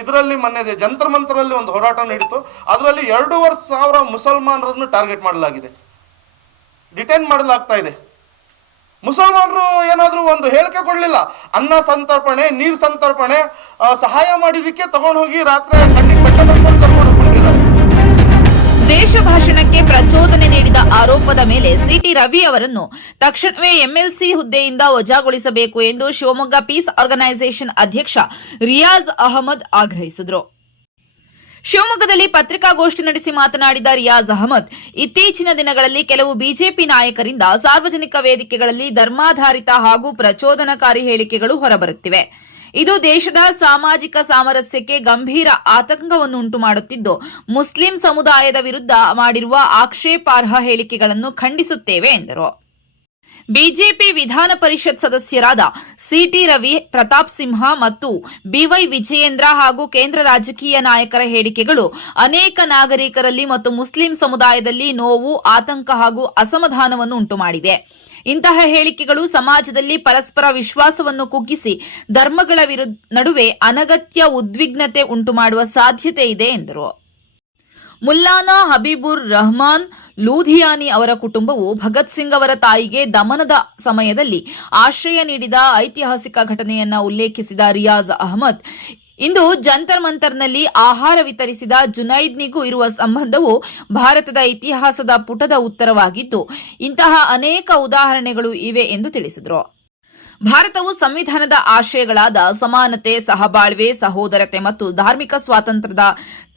ಇದರಲ್ಲಿ ಮೊನ್ನೆ ಜಂತರ್ ಮಂತರಲ್ಲಿ ಒಂದು ಹೋರಾಟ ನಡೀತು. ಅದರಲ್ಲಿ 2,500 ಮುಸಲ್ಮಾನರನ್ನು ಟಾರ್ಗೆಟ್ ಮಾಡಲಾಗಿದೆ, ಡಿಟೈನ್ ಮಾಡಲಾಗ್ತಾ ಇದೆ. ಮುಸಲ್ಮಾನರು ಏನಾದರೂ ಒಂದು ಹೇಳಿಕೆ ಕೊಡಲಿಲ್ಲ, ಅನ್ನ ಸಂತರ್ಪಣೆ, ನೀರು ಸಂತರ್ಪಣೆ, ಸಹಾಯ ಮಾಡಿದಕ್ಕೆ ತಗೊಂಡು ಹೋಗಿ ರಾತ್ರಿ ಕಣ್ಣಿಗೆ ಬಟ್ಟೆ ಕರ್ಕೊಂಡು ಹೋಗ್ಬಿಡ್ತಿದ್ದಾರೆ. ದ್ವೇಷ ಭಾಷಣಕ್ಕೆ ಪ್ರಚೋದನೆ ನೀಡಿದ ಆರೋಪದ ಮೇಲೆ ಸಿಟಿ ರವಿ ಅವರನ್ನು ತಕ್ಷಣವೇ ಎಂಎಲ್ಸಿ ಹುದ್ದೆಯಿಂದ ವಜಾಗೊಳಿಸಬೇಕು ಎಂದು ಶಿವಮೊಗ್ಗ ಪೀಸ್ ಆರ್ಗನೈಸೇಷನ್ ಅಧ್ಯಕ್ಷ ರಿಯಾಜ್ ಅಹಮದ್ ಆಗ್ರಹಿಸಿದರು. ಶಿವಮೊಗ್ಗದಲ್ಲಿ ಪತ್ರಿಕಾಗೋಷ್ಠಿ ನಡೆಸಿ ಮಾತನಾಡಿದ ರಿಯಾಜ್ ಅಹಮದ್, ಇತ್ತೀಚಿನ ದಿನಗಳಲ್ಲಿ ಕೆಲವು ಬಿಜೆಪಿ ನಾಯಕರಿಂದ ಸಾರ್ವಜನಿಕ ವೇದಿಕೆಗಳಲ್ಲಿ ಧರ್ಮಾಧಾರಿತ ಹಾಗೂ ಪ್ರಚೋದನಕಾರಿ ಹೇಳಿಕೆಗಳು ಹೊರಬರುತ್ತಿವೆ. ಇದು ದೇಶದ ಸಾಮಾಜಿಕ ಸಾಮರಸ್ಯಕ್ಕೆ ಗಂಭೀರ ಆತಂಕವನ್ನು ಉಂಟು ಮಾಡುತ್ತಿದ್ದು, ಮುಸ್ಲಿಂ ಸಮುದಾಯದ ವಿರುದ್ಧ ಮಾಡಿರುವ ಆಕ್ಷೇಪಾರ್ಹ ಹೇಳಿಕೆಗಳನ್ನು ಖಂಡಿಸುತ್ತೇವೆ ಎಂದರು. ಬಿಜೆಪಿ ವಿಧಾನ ಪರಿಷತ್ ಸದಸ್ಯರಾದ ಸಿಟಿ ರವಿ, ಪ್ರತಾಪ್ ಸಿಂಹ ಮತ್ತು ಬಿವೈ ವಿಜಯೇಂದ್ರ ಹಾಗೂ ಕೇಂದ್ರ ರಾಜಕೀಯ ನಾಯಕರ ಹೇಳಿಕೆಗಳು ಅನೇಕ ನಾಗರಿಕರಲ್ಲಿ ಮತ್ತು ಮುಸ್ಲಿಂ ಸಮುದಾಯದಲ್ಲಿ ನೋವು, ಆತಂಕ ಹಾಗೂ ಅಸಮಾಧಾನವನ್ನು ಉಂಟುಮಾಡಿವೆ. ಇಂತಹ ಹೇಳಿಕೆಗಳು ಸಮಾಜದಲ್ಲಿ ಪರಸ್ಪರ ವಿಶ್ವಾಸವನ್ನು ಕುಗ್ಗಿಸಿ ಧರ್ಮಗಳ ನಡುವೆ ಅನಗತ್ಯ ಉದ್ವಿಗ್ನತೆ ಉಂಟುಮಾಡುವ ಸಾಧ್ಯತೆ ಇದೆ ಎಂದರು. ಮುಲ್ಲಾನಾ ಹಬೀಬುರ್ ರಹಮಾನ್ ಲೂಧಿಯಾನಿ ಅವರ ಕುಟುಂಬವು ಭಗತ್ ಸಿಂಗ್ ಅವರ ತಾಯಿಗೆ ದಮನದ ಸಮಯದಲ್ಲಿ ಆಶ್ರಯ ನೀಡಿದ ಐತಿಹಾಸಿಕ ಘಟನೆಯನ್ನ ಉಲ್ಲೇಖಿಸಿದ ರಿಯಾಜ್ ಅಹಮದ್, ಇಂದು ಜಂತರ್ ಮಂತರ್ನಲ್ಲಿ ಆಹಾರ ವಿತರಿಸಿದ ಜುನೈದ್ನಿಗೂ ಇರುವ ಸಂಬಂಧವು ಭಾರತದ ಇತಿಹಾಸದ ಪುಟದ ಉತ್ತರವಾಗಿದ್ದು, ಇಂತಹ ಅನೇಕ ಉದಾಹರಣೆಗಳು ಇವೆ ಎಂದು ತಿಳಿಸಿದರು. ಭಾರತವು ಸಂವಿಧಾನದ ಆಶಯಗಳಾದ ಸಮಾನತೆ, ಸಹಬಾಳ್ವೆ, ಸಹೋದರತೆ ಮತ್ತು ಧಾರ್ಮಿಕ ಸ್ವಾತಂತ್ರ್ಯದ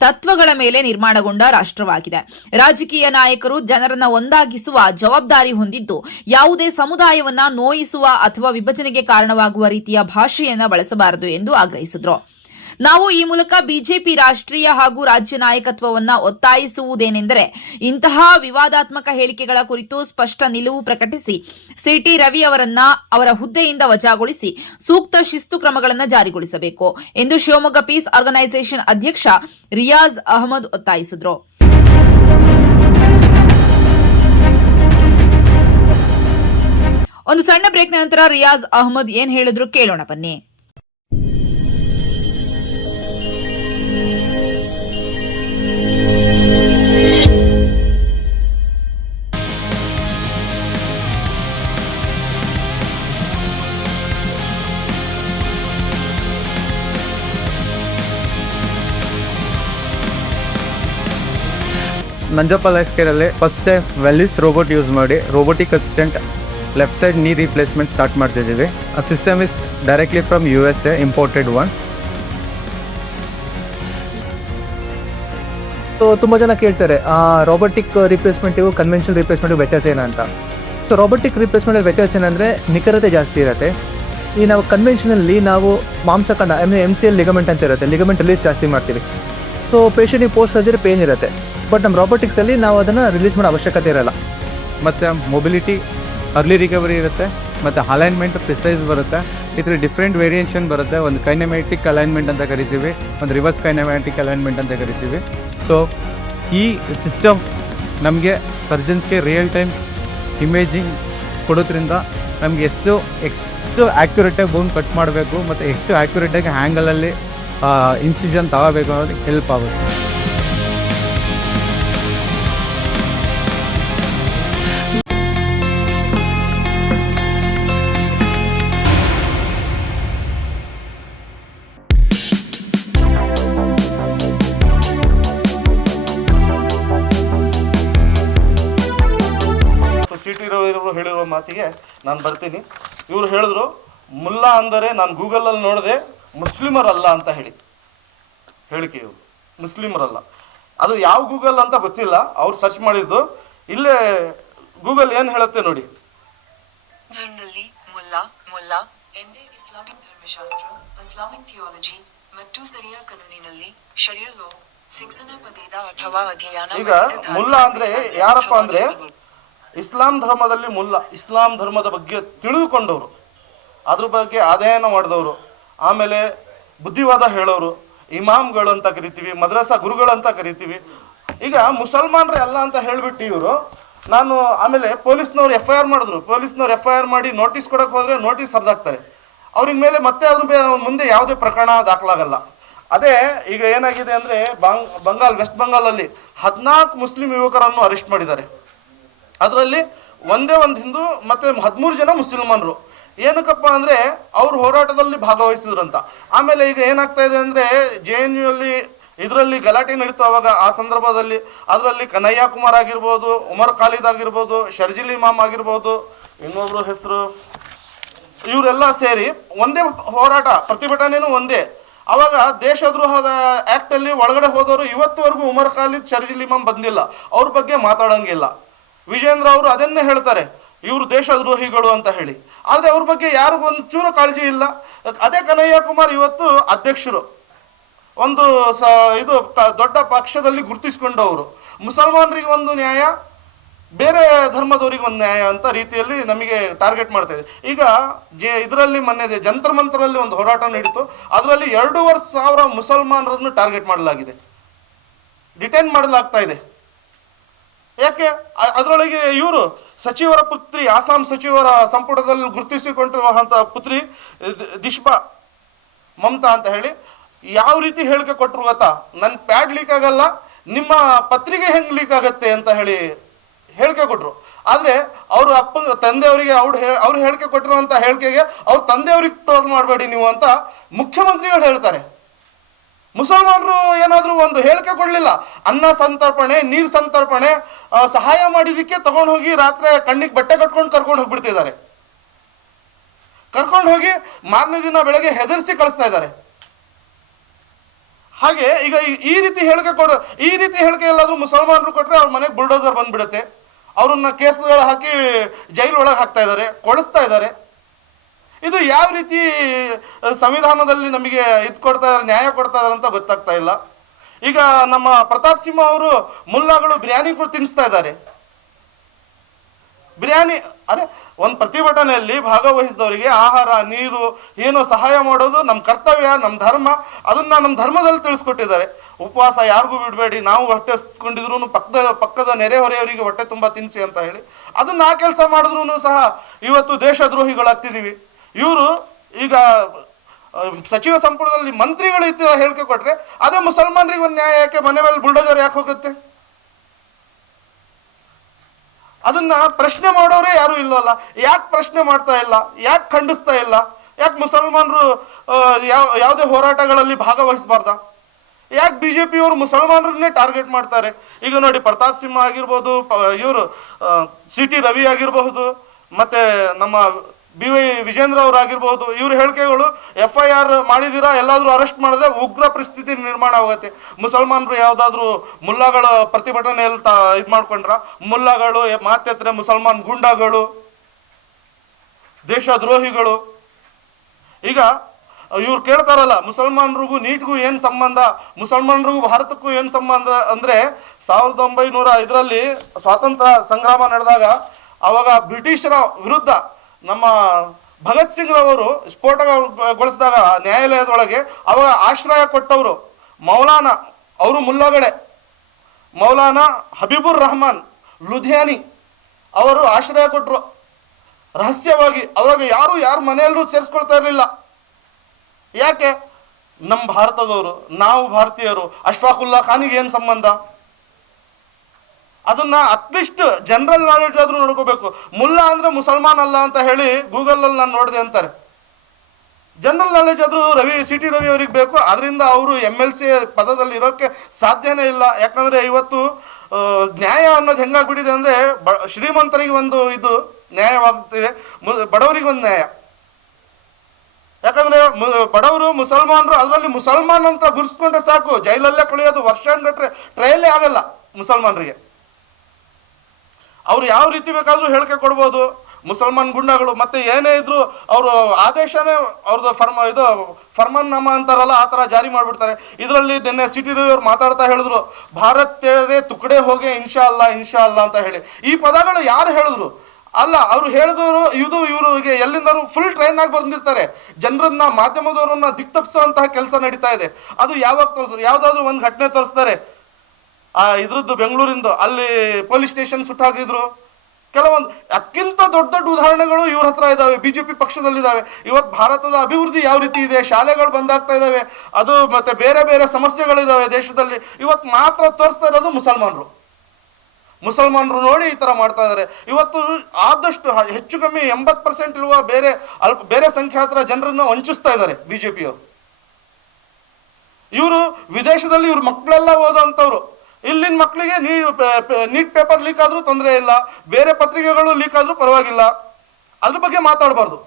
ತತ್ವಗಳ ಮೇಲೆ ನಿರ್ಮಾಣಗೊಂಡ ರಾಷ್ಟ್ರವಾಗಿದೆ. ರಾಜಕೀಯ ನಾಯಕರು ಜನರನ್ನ ಒಂದಾಗಿಸುವ ಜವಾಬ್ದಾರಿ ಹೊಂದಿದ್ದು, ಯಾವುದೇ ಸಮುದಾಯವನ್ನ ನೋಯಿಸುವ ಅಥವಾ ವಿಭಜನೆಗೆ ಕಾರಣವಾಗುವ ರೀತಿಯ ಭಾಷೆಯನ್ನ ಬಳಸಬಾರದು ಎಂದು ಆಗ್ರಹಿಸಿದರು. ನಾವು ಈ ಮೂಲಕ ಬಿಜೆಪಿ ರಾಷ್ಟ್ರೀಯ ಹಾಗೂ ರಾಜ್ಯ ನಾಯಕತ್ವವನ್ನು ಒತ್ತಾಯಿಸುವುದೇನೆಂದರೆ, ಇಂತಹ ವಿವಾದಾತ್ಮಕ ಹೇಳಿಕೆಗಳ ಕುರಿತು ಸ್ಪಷ್ಟ ನಿಲುವು ಪ್ರಕಟಿಸಿ ಸಿಟಿ ರವಿ ಅವರನ್ನ ಅವರ ಹುದ್ದೆಯಿಂದ ವಜಾಗೊಳಿಸಿ ಸೂಕ್ತ ಶಿಸ್ತು ಕ್ರಮಗಳನ್ನು ಜಾರಿಗೊಳಿಸಬೇಕು ಎಂದು ಶಿವಮೊಗ್ಗ ಪೀಸ್ ಆರ್ಗನೈಸೇಷನ್ ಅಧ್ಯಕ್ಷ ರಿಯಾಜ್ ಅಹಮದ್ ಒತ್ತಾಯಿಸಿದರು. ಒಂದು ಸಣ್ಣ ಬ್ರೇಕ್ ನಂತರ ರಿಯಾಜ್ ಅಹಮದ್ ಏನ್ ಹೇಳಿದ್ರು ಕೇಳೋಣ ಬನ್ನಿ. ನಂಜಪ್ಪ ಲೈಫ್ ಕೇರಲ್ಲಿ first time Velys robot use ಮಾಡಿ robotic assistant left side knee replacement start ಮಾಡ್ತಿದ್ದೀವಿ. ಆ system is directly from USA, imported one. So ತುಂಬ ಜನ ಕೇಳ್ತಾರೆ ರೋಬೋಟಿಕ್ ರಿಪ್ಲೇಸ್ಮೆಂಟಿಗೂ ಕನ್ವೆನ್ಷನಲ್ ರಿಪ್ಲೇಸ್ಮೆಂಟಿಗೂ ವ್ಯತ್ಯಾಸ ಏನಂತ. ಸೊ ರೋಬೋಟಿಕ್ ರಿಪ್ಲೇಸ್ಮೆಂಟ್ ವ್ಯತ್ಯಾಸ ಏನಂದರೆ ನಿಖರತೆ ಜಾಸ್ತಿ ಇರುತ್ತೆ. ಈ ನಾವು ಕನ್ವೆನ್ಷನಲ್ಲಿ ನಾವು ಮಾಂಸಖಂಡ MCL ಲಿಗಮೆಂಟ್ ಅಂತ ಇರುತ್ತೆ, ಲಿಗಮೆಂಟ್ ರಿಲೀಸ್ ಜಾಸ್ತಿ ಮಾಡ್ತೀವಿ. ಸೊ ಪೇಷಂಟಿಗೆ ಪೋಸ್ಟ್ ಸರ್ಜರಿ ಪೇನ್ ಇರುತ್ತೆ. ಬಟ್ ನಮ್ಮ ರೋಬೋಟಿಕ್ಸಲ್ಲಿ ನಾವು ಅದನ್ನು ರಿಲೀಸ್ ಮಾಡೋ ಅವಶ್ಯಕತೆ ಇರಲ್ಲ. ಮತ್ತು ಮೊಬಿಲಿಟಿ, ಅರ್ಲಿ ರಿಕವರಿ ಇರುತ್ತೆ, ಮತ್ತು ಅಲೈನ್ಮೆಂಟ್ ಪ್ರಿಸೈಸ್ ಬರುತ್ತೆ. ಇದರಲ್ಲಿ ಡಿಫ್ರೆಂಟ್ ವೇರಿಯೇಷನ್ ಬರುತ್ತೆ. ಒಂದು ಕೈನೆಮ್ಯಾಟಿಕ್ ಅಲೈನ್ಮೆಂಟ್ ಅಂತ ಕರಿತೀವಿ, ಒಂದು ರಿವರ್ಸ್ ಕೈನೆಮ್ಯಾಟಿಕ್ ಅಲೈನ್ಮೆಂಟ್ ಅಂತ ಕರಿತೀವಿ. ಸೊ ಈ ಸಿಸ್ಟಮ್ ನಮಗೆ ಸರ್ಜನ್ಸ್ಗೆ ರಿಯಲ್ ಟೈಮ್ ಇಮೇಜಿಂಗ್ ಕೊಡೋದ್ರಿಂದ ನಮಗೆ ಎಷ್ಟು ಆ್ಯಕ್ಯುರೇಟಾಗಿ ಬೋನ್ ಕಟ್ ಮಾಡಬೇಕು ಮತ್ತು ಎಷ್ಟು ಆ್ಯಕ್ಯುರೇಟಾಗಿ ಹ್ಯಾಂಗಲಲ್ಲಿ ಇನ್ಸಿಷನ್ ತಗೋಬೇಕು ಅನ್ನೋದಕ್ಕೆ ಹೆಲ್ಪ್ ಆಗುತ್ತೆ. ಸಿಟಿ ರವಿ ಹೇಳಿರೋ ಮಾತಿಗೆ ನಾನು ಬರ್ತೀನಿ. ಇವರು ಹೇಳಿದ್ರು ಮುಲ್ಲಾ ಅಂದರೆ ನಾನು ಗೂಗಲಲ್ಲಿ ನೋಡಿದೆ ಮುಸ್ಲಿಮರಲ್ಲ ಅಂತ ಹೇಳಿಕೆ. ಇವರು ಮುಸ್ಲಿಮರಲ್ಲ, ಅದು ಯಾವ ಗೂಗಲ್ ಅಂತ ಗೊತ್ತಿಲ್ಲ, ಅವ್ರು ಸರ್ಚ್ ಮಾಡಿದ್ದು. ಇಲ್ಲೇ ಗೂಗಲ್ ಏನು ಹೇಳುತ್ತೆ ನೋಡಿ. ಮುಲ್ಲಾ ಎಂದೇ ಇಸ್ಲಾಮಿಕ್ ಧರ್ಮಶಾಸ್ತ್ರ, ಇಸ್ಲಾಮಿಕ್ ಥಿಯಾಲಜಿ ಮತ್ತು ಸರಿಯಾ ಕಾನೂನಿನಲ್ಲಿ ಶರಿಯಾ ಲಾ ಶಿಕ್ಷಣ ಪದವಿದ ಅಥವಾ ಅಧ್ಯಯನ. ಈಗ ಮುಲ್ಲಾ ಅಂದ್ರೆ ಯಾರಪ್ಪ ಅಂದ್ರೆ ಇಸ್ಲಾಂ ಧರ್ಮದಲ್ಲಿ ಮುಲ್ಲಾ, ಇಸ್ಲಾಂ ಧರ್ಮದ ಬಗ್ಗೆ ತಿಳಿದುಕೊಂಡವರು, ಅದ್ರ ಬಗ್ಗೆ ಅಧ್ಯಯನ ಮಾಡಿದವರು, ಆಮೇಲೆ ಬುದ್ಧಿವಾದ ಹೇಳೋರು, ಇಮಾಮ್ಗಳು ಅಂತ ಕರಿತೀವಿ, ಮದ್ರಸಾ ಗುರುಗಳು ಅಂತ ಕರಿತೀವಿ. ಈಗ ಮುಸಲ್ಮಾನರೇ ಅಲ್ಲ ಅಂತ ಹೇಳಿಬಿಟ್ಟು ಇವರು ನಾನು ಆಮೇಲೆ ಪೊಲೀಸ್ನವ್ರು FIR ಮಾಡಿದ್ರು. ಪೊಲೀಸ್ನವ್ರು FIR ಮಾಡಿ ನೋಟಿಸ್ ಕೊಡಕ್ಕೆ ಹೋದರೆ ನೋಟಿಸ್ ಹರಿದಾಕ್ತಾರೆ. ಅವ್ರಿಗೆ ಮೇಲೆ ಮತ್ತೆ ಅದ್ರ ಮುಂದೆ ಯಾವುದೇ ಪ್ರಕರಣ ದಾಖಲಾಗಲ್ಲ. ಅದೇ ಈಗ ಏನಾಗಿದೆ ಅಂದರೆ ವೆಸ್ಟ್ ಬಂಗಾಲಲ್ಲಿ 14 ಮುಸ್ಲಿಂ ಯುವಕರನ್ನು ಅರೆಸ್ಟ್ ಮಾಡಿದ್ದಾರೆ. ಅದರಲ್ಲಿ ಒಂದೇ ಒಂದು ಹಿಂದೂ ಮತ್ತು 13 ಜನ ಮುಸಲ್ಮಾನರು. ಏನಕ್ಕಪ್ಪ ಅಂದರೆ ಅವರು ಹೋರಾಟದಲ್ಲಿ ಭಾಗವಹಿಸಿದ್ರಂತ. ಆಮೇಲೆ ಈಗ ಏನಾಗ್ತಾ ಇದೆ ಅಂದರೆ JNU ಇದರಲ್ಲಿ ಗಲಾಟೆ ನಡೀತು ಅವಾಗ ಆ ಸಂದರ್ಭದಲ್ಲಿ. ಅದರಲ್ಲಿ ಕನ್ನಯ್ಯ ಕುಮಾರ್ ಆಗಿರ್ಬೋದು, ಉಮರ್ ಖಾಲಿದ್ ಆಗಿರ್ಬೋದು, ಶರ್ಜಿಲ್ ಇಮಾಮ್ ಆಗಿರ್ಬೋದು, ಇನ್ನೊಬ್ರು ಹೆಸರು, ಇವರೆಲ್ಲ ಸೇರಿ ಒಂದೇ ಹೋರಾಟ, ಪ್ರತಿಭಟನೆನೂ ಒಂದೇ. ಅವಾಗ ದೇಶದ್ರೋಹದ ಆ್ಯಕ್ಟಲ್ಲಿ ಒಳಗಡೆ ಹೋದವರು ಇವತ್ತುವರೆಗೂ ಉಮರ್ ಖಾಲಿದ್, ಶರ್ಜಿಲ್ ಇಮಾಮ್ ಬಂದಿಲ್ಲ, ಅವ್ರ ಬಗ್ಗೆ ಮಾತಾಡೋಂಗಿಲ್ಲ. ವಿಜೇಂದ್ರ ಅವರು ಅದನ್ನೇ ಹೇಳ್ತಾರೆ, ಇವರು ದೇಶದ್ರೋಹಿಗಳು ಅಂತ ಹೇಳಿ. ಆದರೆ ಅವ್ರ ಬಗ್ಗೆ ಯಾರಿಗೂ ಒಂಚೂರು ಕಾಳಜಿ ಇಲ್ಲ. ಅದೇ ಕನ್ನಯ್ಯ ಕುಮಾರ್ ಇವತ್ತು ಅಧ್ಯಕ್ಷರು, ಒಂದು ದೊಡ್ಡ ಪಕ್ಷದಲ್ಲಿ ಗುರುತಿಸ್ಕೊಂಡವರು. ಮುಸಲ್ಮಾನರಿಗೆ ಒಂದು ನ್ಯಾಯ, ಬೇರೆ ಧರ್ಮದವರಿಗೆ ಒಂದು ನ್ಯಾಯ ಅಂತ ರೀತಿಯಲ್ಲಿ ನಮಗೆ ಟಾರ್ಗೆಟ್ ಮಾಡ್ತಾ ಇದೆ. ಈಗ ಇದರಲ್ಲಿ ಮೊನ್ನೆ ಜಂತರ್ ಮಂತರಲ್ಲಿ ಒಂದು ಹೋರಾಟ ನಡೀತು. ಅದರಲ್ಲಿ 2,500 ಮುಸಲ್ಮಾನರನ್ನು ಟಾರ್ಗೆಟ್ ಮಾಡಲಾಗಿದೆ, ಡಿಟೈನ್ ಮಾಡಲಾಗ್ತಾ ಇದೆ. ಯಾಕೆ? ಅದರೊಳಗೆ ಇವರು ಸಚಿವರ ಪುತ್ರಿ, ಆಸಾಂ ಸಚಿವರ ಸಂಪುಟದಲ್ಲಿ ಗುರುತಿಸಿಕೊಂಡಿರುವಂಥ ಪುತ್ರಿ ದಿಶ್ಬಾ ಮಮತಾ ಅಂತ ಹೇಳಿ ಯಾವ ರೀತಿ ಹೇಳಿಕೆ ಕೊಟ್ಟರು ಗೊತ್ತಾ? ನನ್ನ ಪ್ಯಾಡ್ ಲೀಕ್ ಆಗಲ್ಲ, ನಿಮ್ಮ ಪತ್ರಿಕೆ ಹೆಂಗೆ ಲೀಕ್ ಆಗತ್ತೆ ಅಂತ ಹೇಳಿ ಹೇಳಿಕೆ ಕೊಟ್ಟರು. ಆದರೆ ಅವ್ರ ತಂದೆಯವರಿಗೆ ಅವ್ರು ಹೇಳಿಕೆ ಕೊಟ್ಟಿರುವಂಥ ಹೇಳಿಕೆಗೆ ಅವ್ರ ತಂದೆಯವ್ರಿಗೆ ಟ್ರೋಲ್ ಮಾಡಬೇಡಿ ನೀವು ಅಂತ ಮುಖ್ಯಮಂತ್ರಿಗಳು ಹೇಳ್ತಾರೆ. ಮುಸಲ್ಮಾನರು ಏನಾದರೂ ಒಂದು ಹೇಳಿಕೆ ಕೊಡಲಿಲ್ಲ, ಅನ್ನ ಸಂತರ್ಪಣೆ, ನೀರು ಸಂತರ್ಪಣೆ, ಸಹಾಯ ಮಾಡಿದ್ದಕ್ಕೆ ತಗೊಂಡು ಹೋಗಿ ರಾತ್ರಿ ಕಣ್ಣಿಗೆ ಬಟ್ಟೆ ಕಟ್ಕೊಂಡು ಕರ್ಕೊಂಡು ಹೋಗ್ಬಿಡ್ತಿದ್ದಾರೆ. ಕರ್ಕೊಂಡು ಹೋಗಿ ಮಾರನೇ ದಿನ ಬೆಳಗ್ಗೆ ಹೆದರಿಸಿ ಕಳಿಸ್ತಾ ಇದ್ದಾರೆ. ಹಾಗೆ ಈಗ ಈ ರೀತಿ ಹೇಳಿಕೆ ಎಲ್ಲಾದರೂ ಮುಸಲ್ಮಾನರು ಕೊಟ್ಟರೆ ಅವ್ರ ಮನೆಗೆ ಬುಲ್ಡೋಸರ್ ಬಂದ್ಬಿಡುತ್ತೆ, ಅವ್ರನ್ನ ಕೇಸ್ಗಳು ಹಾಕಿ ಜೈಲು ಒಳಗೆ ಹಾಕ್ತಾ ಇದ್ದಾರೆ, ಕೊಳಿಸ್ತಾ ಇದ್ದಾರೆ. ಇದು ಯಾವ ರೀತಿ ಸಂವಿಧಾನದಲ್ಲಿ ನಮಗೆ ಕೊಡ್ತಾ ಇದ್ದಾರೆ, ನ್ಯಾಯ ಕೊಡ್ತಾ ಇದ್ದಾರೆ ಅಂತ ಗೊತ್ತಾಗ್ತಾ ಇಲ್ಲ. ಈಗ ನಮ್ಮ ಪ್ರತಾಪ್ ಸಿಂಹ ಅವರು ಮುಲ್ಲಾಗಳು ಬಿರಿಯಾನಿಗಳು ತಿನ್ನಿಸ್ತಾ ಇದ್ದಾರೆ. ಬಿರಿಯಾನಿ ಅರೆ, ಒಂದು ಪ್ರತಿಭಟನೆಯಲ್ಲಿ ಭಾಗವಹಿಸಿದವರಿಗೆ ಆಹಾರ, ನೀರು ಏನೋ ಸಹಾಯ ಮಾಡೋದು ನಮ್ಮ ಕರ್ತವ್ಯ, ನಮ್ಮ ಧರ್ಮ. ಅದನ್ನ ನಮ್ಮ ಧರ್ಮದಲ್ಲಿ ತಿಳಿಸ್ಕೊಟ್ಟಿದ್ದಾರೆ. ಉಪವಾಸ ಯಾರಿಗೂ ಬಿಡಬೇಡಿ, ನಾವು ಹೊಟ್ಟೆ ಹಸ್ಕೊಂಡಿದ್ರು ಪಕ್ಕದ ನೆರೆಹೊರೆಯವರಿಗೆ ಹೊಟ್ಟೆ ತುಂಬ ತಿನ್ನಿಸಿ ಅಂತ ಹೇಳಿ. ಅದನ್ನ ಆ ಕೆಲಸ ಮಾಡಿದ್ರು ಸಹ ಇವತ್ತು ದೇಶದ್ರೋಹಿಗಳಾಗ್ತಿದ್ದೀವಿ. ಇವರು ಈಗ ಸಚಿವ ಸಂಪುಟದಲ್ಲಿ ಮಂತ್ರಿಗಳು ಈ ಥರ ಹೇಳಿಕೆ ಕೊಟ್ಟರೆ ಅದೇ ಮುಸಲ್ಮಾನರಿಗೆ ಒಂದು ನ್ಯಾಯ ಯಾಕೆ? ಮನೆ ಮೇಲೆ ಬುಲ್ಡೋಜರ್ ಯಾಕೆ ಹೋಗುತ್ತೆ? ಅದನ್ನ ಪ್ರಶ್ನೆ ಮಾಡೋರೇ ಯಾರು ಇಲ್ಲವಲ್ಲ. ಯಾಕೆ ಪ್ರಶ್ನೆ ಮಾಡ್ತಾ ಇಲ್ಲ? ಯಾಕೆ ಖಂಡಿಸ್ತಾ ಇಲ್ಲ? ಯಾಕೆ ಮುಸಲ್ಮಾನರು ಯಾವುದೇ ಹೋರಾಟಗಳಲ್ಲಿ ಭಾಗವಹಿಸಬಾರ್ದ? ಯಾಕೆ BJP-ಯವರು ಮುಸಲ್ಮಾನರನ್ನೇ ಟಾರ್ಗೆಟ್ ಮಾಡ್ತಾರೆ? ಈಗ ನೋಡಿ, ಪ್ರತಾಪ್ ಸಿಂಹ ಆಗಿರ್ಬೋದು, ಇವರು CT ರವಿ ಆಗಿರಬಹುದು, ಮತ್ತೆ ನಮ್ಮ BY ವಿಜೇಂದ್ರ ಅವರು ಆಗಿರ್ಬೋದು, ಇವ್ರ ಹೇಳಿಕೆಗಳು FIR ಮಾಡಿದಿರಾ, ಎಲ್ಲಾದರೂ ಅರೆಸ್ಟ್ ಮಾಡಿದ್ರೆ ಉಗ್ರ ಪರಿಸ್ಥಿತಿ ನಿರ್ಮಾಣ ಆಗುತ್ತೆ. ಮುಸಲ್ಮಾನರು ಯಾವುದಾದ್ರೂ ಮುಲ್ಲಾಗಳ ಪ್ರತಿಭಟನೆಯಲ್ಲಿ ಇದು ಮಾಡ್ಕೊಂಡ್ರ, ಮುಲ್ಲಾಗಳು ಮಾತೆತ್ತರೆ ಮುಸಲ್ಮಾನ್ ಗುಂಡಾಗಳು, ದೇಶದ್ರೋಹಿಗಳು. ಈಗ ಇವ್ರು ಕೇಳ್ತಾರಲ್ಲ, ಮುಸಲ್ಮಾನರಿಗೂ ನೀಟ್ಗೂ ಏನು ಸಂಬಂಧ, ಮುಸಲ್ಮಾನರಿಗೂ ಭಾರತಕ್ಕೂ ಏನು ಸಂಬಂಧ ಅಂದರೆ 1905ರಲ್ಲಿ ಸ್ವಾತಂತ್ರ್ಯ ಸಂಗ್ರಾಮ ನಡೆದಾಗ ಅವಾಗ ಬ್ರಿಟಿಷರ ವಿರುದ್ಧ ನಮ್ಮ ಭಗತ್ ಸಿಂಗ್ ರವರು ಸ್ಫೋಟಗೊಳಿಸಿದಾಗ ನ್ಯಾಯಾಲಯದೊಳಗೆ ಅವಾಗ ಆಶ್ರಯ ಕೊಟ್ಟವರು ಮೌಲಾನಾ, ಅವರು ಮುಲ್ಲಾಗಳೇ, ಮೌಲಾನಾ ಹಬೀಬುರ್ ರಹಮಾನ್ ಲುಧಿಯಾನಿ ಅವರು ಆಶ್ರಯ ಕೊಟ್ಟರು ರಹಸ್ಯವಾಗಿ. ಅವ್ರಾಗ ಯಾರ ಮನೆಯಲ್ಲೂ ಸೇರಿಸ್ಕೊಳ್ತಾ ಇರಲಿಲ್ಲ. ಯಾಕೆ? ನಮ್ಮ ಭಾರತದವರು, ನಾವು ಭಾರತೀಯರು, ಅಶ್ಫಾಕುಲ್ಲಾ ಖಾನಿಗೆ ಏನು ಸಂಬಂಧ? ಅದನ್ನ ಅಟ್ಲೀಸ್ಟ್ ಜನರಲ್ ನಾಲೆಡ್ಜ್ ಆದ್ರೂ ನೋಡ್ಕೋಬೇಕು. ಮುಲ್ಲಾ ಅಂದ್ರೆ ಮುಸಲ್ಮಾನ್ ಅಲ್ಲ ಅಂತ ಹೇಳಿ ಗೂಗಲಲ್ಲಿ ನಾನು ನೋಡಿದೆ ಅಂತಾರೆ. ಜನರಲ್ ನಾಲೆಡ್ಜ್ ಆದ್ರೂ CT ರವಿ ಅವ್ರಿಗೆ ಬೇಕು. ಅದರಿಂದ ಅವರು MLC ಪದದಲ್ಲಿ ಇರೋಕ್ಕೆ ಸಾಧ್ಯನೇ ಇಲ್ಲ. ಯಾಕಂದ್ರೆ ಇವತ್ತು ನ್ಯಾಯ ಅನ್ನೋದು ಹೆಂಗಾಗ್ಬಿಟ್ಟಿದೆ ಅಂದ್ರೆ ಶ್ರೀಮಂತರಿಗೆ ಒಂದು ಇದು ನ್ಯಾಯವಾಗುತ್ತಿದೆ, ಬಡವರಿಗೆ ಒಂದು ನ್ಯಾಯ. ಯಾಕಂದ್ರೆ ಬಡವರು ಮುಸಲ್ಮಾನರು, ಅದರಲ್ಲಿ ಮುಸಲ್ಮಾನ್ ಅಂತ ಗುರ್ಸ್ಕೊಂಡ್ರೆ ಸಾಕು, ಜೈಲಲ್ಲೇ ಕಳೆಯೋದು, ವರ್ಷಗಟ್ಟಲೆ ಟ್ರಯಲ್ಲೇ ಆಗಲ್ಲ ಮುಸಲ್ಮಾನರಿಗೆ. ಅವ್ರು ಯಾವ ರೀತಿ ಬೇಕಾದರೂ ಹೇಳಿಕೆ ಕೊಡ್ಬೋದು ಮುಸಲ್ಮಾನ್ ಗುಂಡಾಗಳು. ಮತ್ತೆ ಏನೇ ಇದ್ರು ಅವರು ಆದೇಶನೇ ಅವ್ರದ್ದು ಫರ್ಮಾನ್ ನಾಮ ಅಂತಾರಲ್ಲ, ಆ ಥರ ಜಾರಿ ಮಾಡಿಬಿಡ್ತಾರೆ. ಇದರಲ್ಲಿ ನಿನ್ನೆ CT ರವಿ ಅವ್ರು ಮಾತಾಡ್ತಾ ಹೇಳಿದ್ರು, ಭಾರತ್ ತೇರೆ ತುಕಡೆ ಹೋಗೆ ಇನ್ಶಾ ಅಲ್ಲಾ ಅಂತ ಹೇಳಿ. ಈ ಪದಗಳು ಯಾರು ಹೇಳಿದ್ರು? ಅಲ್ಲ, ಅವ್ರು ಹೇಳಿದವರು ಇವರಿಗೆ ಎಲ್ಲಿಂದರೂ ಫುಲ್ ಟ್ರೈನ್ ಆಗಿ ಬಂದಿರ್ತಾರೆ. ಜನರನ್ನ, ಮಾಧ್ಯಮದವರನ್ನ ದಿಕ್ತಪ್ಪಿಸುವಂತಹ ಕೆಲಸ ನಡೀತಾ ಇದೆ. ಅದು ಯಾವಾಗ ತೋರಿಸ್ತಾರೆ? ಯಾವುದಾದ್ರೂ ಒಂದು ಘಟನೆ ತೋರಿಸ್ತಾರೆ. ಇದ್ರದ್ದು ಬೆಂಗಳೂರಿಂದು ಅಲ್ಲಿ ಪೊಲೀಸ್ ಸ್ಟೇಷನ್ ಸುಟ್ಟಾಕಿದ್ರು, ಕೆಲವೊಂದು ಅದಕ್ಕಿಂತ ದೊಡ್ಡ ದೊಡ್ಡ ಉದಾಹರಣೆಗಳು ಇವ್ರ ಹತ್ರ ಇದ್ದಾವೆ, ಬಿಜೆಪಿ ಪಕ್ಷದಲ್ಲಿದ್ದಾವೆ. ಇವತ್ತು ಭಾರತದ ಅಭಿವೃದ್ಧಿ ಯಾವ ರೀತಿ ಇದೆ, ಶಾಲೆಗಳು ಬಂದಾಗ್ತಾ ಇದ್ದಾವೆ, ಅದು ಮತ್ತೆ ಬೇರೆ ಬೇರೆ ಸಮಸ್ಯೆಗಳಿದ್ದಾವೆ ದೇಶದಲ್ಲಿ. ಇವತ್ತು ಮಾತ್ರ ತೋರಿಸ್ತಾ ಇರೋದು ಮುಸಲ್ಮಾನರು ನೋಡಿ ಈ ಥರ ಮಾಡ್ತಾ ಇದ್ದಾರೆ. ಇವತ್ತು ಆದಷ್ಟು ಹೆಚ್ಚು ಕಮ್ಮಿ 80% ಇರುವ ಬೇರೆ ಸಂಖ್ಯಾತರ ಜನರನ್ನು ವಂಚಿಸ್ತಾ ಇದ್ದಾರೆ ಬಿಜೆಪಿಯವರು. ಇವರು ವಿದೇಶದಲ್ಲಿ ಇವ್ರ ಮಕ್ಕಳೆಲ್ಲ ಓದೋಂಥವ್ರು, ಇಲ್ಲಿನ ಮಕ್ಕಳಿಗೆ ನೀಟ್ ಪೇಪರ್ ಲೀಕ್ ಆದರೂ ತೊಂದರೆ ಇಲ್ಲ, ಬೇರೆ ಪತ್ರಿಕೆಗಳು ಲೀಕ್ ಆದರೂ ಪರವಾಗಿಲ್ಲ, ಅದ್ರ ಬಗ್ಗೆ ಮಾತಾಡಬಾರ್ದು,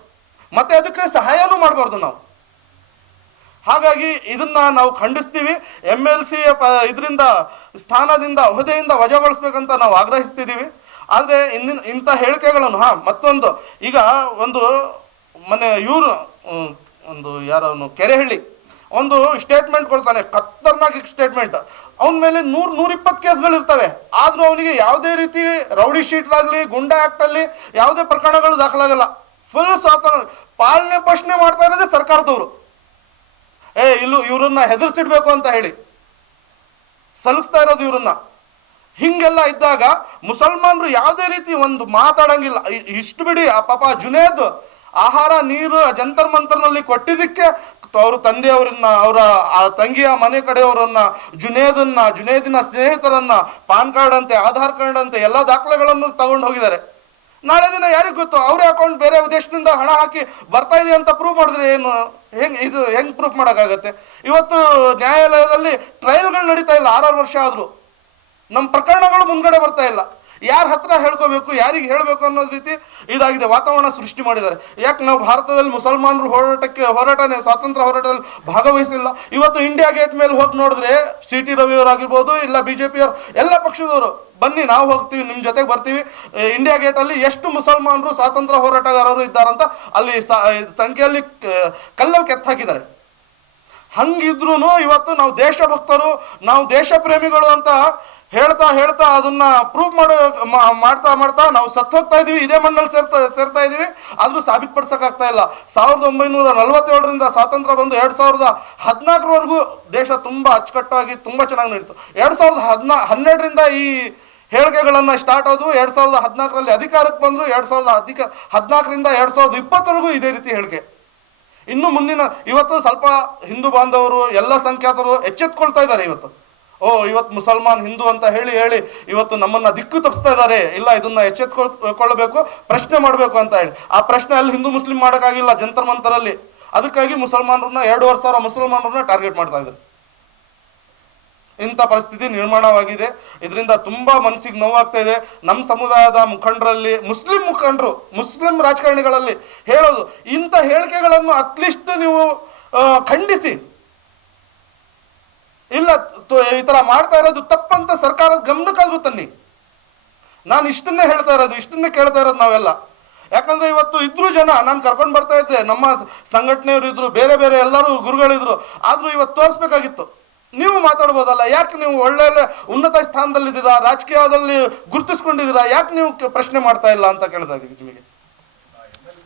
ಮತ್ತೆ ಅದಕ್ಕೆ ಸಹಾಯನೂ ಮಾಡಬಾರ್ದು ನಾವು. ಹಾಗಾಗಿ ಇದನ್ನ ನಾವು ಖಂಡಿಸ್ತೀವಿ. MLC ಇದರಿಂದ ಸ್ಥಾನದಿಂದ ಹುದ್ದೆಯಿಂದ ವಜಾಗೊಳಿಸ್ಬೇಕಂತ ನಾವು ಆಗ್ರಹಿಸ್ತಿದ್ದೀವಿ. ಆದರೆ ಇಂಥ ಹೇಳಿಕೆಗಳನ್ನು ಮತ್ತೊಂದು ಈಗ ಒಂದು ಮೊನ್ನೆ ಇವರು ಯಾರವನು ಕೆರೆಹಳ್ಳಿ ಒಂದು ಸ್ಟೇಟ್ಮೆಂಟ್ ಕೊಡ್ತಾನೆ, ಖತರ್ನಾಕ್ ಸ್ಟೇಟ್ಮೆಂಟ್. ಅವನ ಮೇಲೆ 100-120 ಕೇಸ್ಗಳು ಇರ್ತವೆ, ಆದರೂ ಅವನಿಗೆ ಯಾವುದೇ ರೀತಿ ರೌಡಿ ಶೀಟ್ರಾಗಲಿ ಗುಂಡಾ ಆ್ಯಕ್ಟಲ್ಲಿ ಯಾವುದೇ ಪ್ರಕರಣಗಳು ದಾಖಲಾಗಲ್ಲ. ಫುಲ್ ಸ್ವಾತಂತ್ರ್ಯ ಪಾಲನೆ ಪೋಷಣೆ ಮಾಡ್ತಾ ಇರೋದೇ ಸರ್ಕಾರದವರು. ಇವ್ರನ್ನ ಹೆದರ್ಸಿಡ್ಬೇಕು ಅಂತ ಹೇಳಿ ಸಲಗಿಸ್ತಾ ಇರೋದು ಇವ್ರನ್ನ. ಹಿಂಗೆಲ್ಲ ಇದ್ದಾಗ ಮುಸಲ್ಮಾನರು ಯಾವುದೇ ರೀತಿ ಒಂದು ಮಾತಾಡಂಗಿಲ್ಲ. ಇಷ್ಟು ಬಿಡಿ, ಆ ಪಾಪ ಜುನೇದ್ ಆಹಾರ ನೀರು ಜಂತರ್ ಮಂತರ್ನಲ್ಲಿ ಕೊಟ್ಟಿದ್ದಕ್ಕೆ ಅವ್ರ ತಂದೆಯವರನ್ನ, ಅವರ ಆ ತಂಗಿಯ ಮನೆ ಕಡೆಯವರನ್ನ, ಜುನೇದಿನ ಸ್ನೇಹಿತರನ್ನ ಪಾನ್ ಕಾರ್ಡ್ ಅಂತೆ, ಆಧಾರ್ ಕಾರ್ಡ್ ಅಂತೆ ಎಲ್ಲ ದಾಖಲೆಗಳನ್ನು ತಗೊಂಡು ಹೋಗಿದ್ದಾರೆ. ನಾಳೆ ದಿನ ಯಾರಿಗೂ ಗೊತ್ತು, ಅವರೇ ಅಕೌಂಟ್ ಬೇರೆ ದೇಶದಿಂದ ಹಣ ಹಾಕಿ ಬರ್ತಾ ಇದೆ ಅಂತ ಪ್ರೂವ್ ಮಾಡಿದ್ರೆ ಹೆಂಗ್ ಪ್ರೂಫ್ ಮಾಡೋಕ್ಕಾಗತ್ತೆ? ಇವತ್ತು ನ್ಯಾಯಾಲಯದಲ್ಲಿ ಟ್ರಯಲ್ಗಳು ನಡೀತಾ ಇಲ್ಲ, 6 ವರ್ಷ ಆದರೂ ನಮ್ಮ ಪ್ರಕರಣಗಳು ಮುಂದ್ಗಡೆ ಬರ್ತಾ ಇಲ್ಲ. ಯಾರ ಹತ್ರ ಹೇಳ್ಕೋಬೇಕು, ಯಾರಿಗೆ ಹೇಳಬೇಕು ಅನ್ನೋದು ರೀತಿ ಇದಾಗಿದೆ, ವಾತಾವರಣ ಸೃಷ್ಟಿ ಮಾಡಿದ್ದಾರೆ. ಯಾಕೆ ನಾವು ಭಾರತದಲ್ಲಿ ಮುಸಲ್ಮಾನರು ಸ್ವಾತಂತ್ರ್ಯ ಹೋರಾಟದಲ್ಲಿ ಭಾಗವಹಿಸಿಲ್ಲ? ಇವತ್ತು ಇಂಡಿಯಾ ಗೇಟ್ ಮೇಲೆ ಹೋಗಿ ನೋಡಿದ್ರೆ CT ರವಿಯವರಾಗಿರ್ಬೋದು, ಇಲ್ಲ BJP ಅವರು, ಎಲ್ಲ ಪಕ್ಷದವರು, ಬನ್ನಿ ನಾವು ಹೋಗ್ತೀವಿ, ನಿಮ್ಮ ಜೊತೆಗೆ ಬರ್ತೀವಿ. ಇಂಡಿಯಾ ಗೇಟಲ್ಲಿ ಎಷ್ಟು ಮುಸಲ್ಮಾನರು ಸ್ವಾತಂತ್ರ್ಯ ಹೋರಾಟಗಾರರು ಇದ್ದಾರಂತ ಅಲ್ಲಿ ಸಂಖ್ಯೆಯಲ್ಲಿ ಕಲ್ಲಲ್ಲಿ ಕೆತ್ತ ಹಾಕಿದ್ದಾರೆ. ಹಂಗಿದ್ರೂ ಇವತ್ತು ನಾವು ದೇಶಭಕ್ತರು, ನಾವು ದೇಶ ಪ್ರೇಮಿಗಳು ಅಂತ ಹೇಳ್ತಾ ಅದನ್ನ ಪ್ರೂವ್ ಮಾಡ್ತಾ ನಾವು ಸತ್ತು ಹೋಗ್ತಾ ಇದೀವಿ, ಇದೇ ಮಣ್ಣಲ್ಲಿ ಸೇರ್ತಾ ಇದೀವಿ. ಆದ್ರೂ ಸಾಬೀತುಪಡಿಸೋಕ್ಕಾಗ್ತಾ ಇಲ್ಲ. 1947ರಿಂದ ಸ್ವಾತಂತ್ರ್ಯ ಬಂದು 2014ರವರೆಗೂ ದೇಶ ತುಂಬಾ ಅಚ್ಚುಕಟ್ಟಾಗಿ ತುಂಬಾ ಚೆನ್ನಾಗಿ ನಡೀತು. 2012ರಿಂದ ಈ ಹೇಳಿಕೆಗಳನ್ನ ಸ್ಟಾರ್ಟ್ ಆದವು. 2014ರಲ್ಲಿ ಅಧಿಕಾರಕ್ಕೆ ಬಂದ್ರು. 2014ರಿಂದ 2020ವರೆಗೂ ಇದೇ ರೀತಿ ಹೇಳಿಕೆ. ಇನ್ನು ಇವತ್ತು ಸ್ವಲ್ಪ ಹಿಂದೂ ಬಾಂಧವರು ಎಲ್ಲ ಸಂಖ್ಯಾತರು ಎಚ್ಚೆತ್ಕೊಳ್ತಾ ಇದ್ದಾರೆ. ಇವತ್ತು ಮುಸಲ್ಮಾನ್ ಹಿಂದೂ ಅಂತ ಹೇಳಿ ಇವತ್ತು ನಮ್ಮನ್ನ ದಿಕ್ಕು ತಪ್ಪಿಸ್ತಾ ಇದ್ದಾರೆ. ಇಲ್ಲ, ಇದನ್ನ ಎಚ್ಚೆತ್ಕೊಳ್ಬೇಕು, ಪ್ರಶ್ನೆ ಮಾಡಬೇಕು ಅಂತ ಹೇಳಿ. ಆ ಪ್ರಶ್ನೆ ಅಲ್ಲಿ ಹಿಂದೂ ಮುಸ್ಲಿಂ ಮಾಡೋಕ್ಕಾಗಿಲ್ಲ ಜಂತರ್ ಮಂತರಲ್ಲಿ. ಅದಕ್ಕಾಗಿ ಮುಸಲ್ಮಾನರನ್ನ 2,500 ಮುಸಲ್ಮಾನರನ್ನ ಟಾರ್ಗೆಟ್ ಮಾಡ್ತಾ ಇದ್ದಾರೆ. ಇಂಥ ಪರಿಸ್ಥಿತಿ ನಿರ್ಮಾಣವಾಗಿದೆ. ಇದರಿಂದ ತುಂಬಾ ಮನಸ್ಸಿಗೆ ನೋವಾಗ್ತಾ ಇದೆ. ನಮ್ಮ ಸಮುದಾಯದ ಮುಖಂಡರಲ್ಲಿ, ಮುಸ್ಲಿಂ ರಾಜಕಾರಣಿಗಳಲ್ಲಿ ಹೇಳೋದು, ಇಂಥ ಹೇಳಿಕೆಗಳನ್ನು ಅಟ್ಲೀಸ್ಟ್ ನೀವು ಖಂಡಿಸಿ. ಇಲ್ಲ, ಈ ತರ ಮಾಡ್ತಾ ಇರೋದು ತಪ್ಪಂತ ಸರ್ಕಾರದ ಗಮನಕ್ಕಾದ್ರೂ ತನ್ನಿ. ನಾನು ಇಷ್ಟನ್ನೇ ಹೇಳ್ತಾ ಇರೋದು, ಇಷ್ಟನ್ನೇ ಕೇಳ್ತಾ ಇರೋದು ನಾವೆಲ್ಲ. ಯಾಕಂದ್ರೆ ಇವತ್ತು ಇದ್ರು ಜನ, ನಾನು ಕರ್ಕೊಂಡು ಬರ್ತಾ ಇದ್ದೆ, ನಮ್ಮ ಸಂಘಟನೆಯವರು ಇದ್ರು, ಬೇರೆ ಬೇರೆ ಎಲ್ಲರೂ ಗುರುಗಳಿದ್ರು. ಆದ್ರೂ ಇವತ್ತು ತೋರಿಸ್ಬೇಕಾಗಿತ್ತು. ನೀವು ಮಾತಾಡ್ಬೋದಲ್ಲ, ಯಾಕೆ ನೀವು ಒಳ್ಳೆ ಉನ್ನತ ಸ್ಥಾನದಲ್ಲಿದ್ದೀರಾ, ರಾಜಕೀಯದಲ್ಲಿ ಗುರುತಿಸ್ಕೊಂಡಿದ್ದೀರಾ, ಯಾಕೆ ನೀವು ಪ್ರಶ್ನೆ ಮಾಡ್ತಾ ಇಲ್ಲ ಅಂತ ಕೇಳ್ತಾ ಇದೀವಿ ನಿಮಗೆ.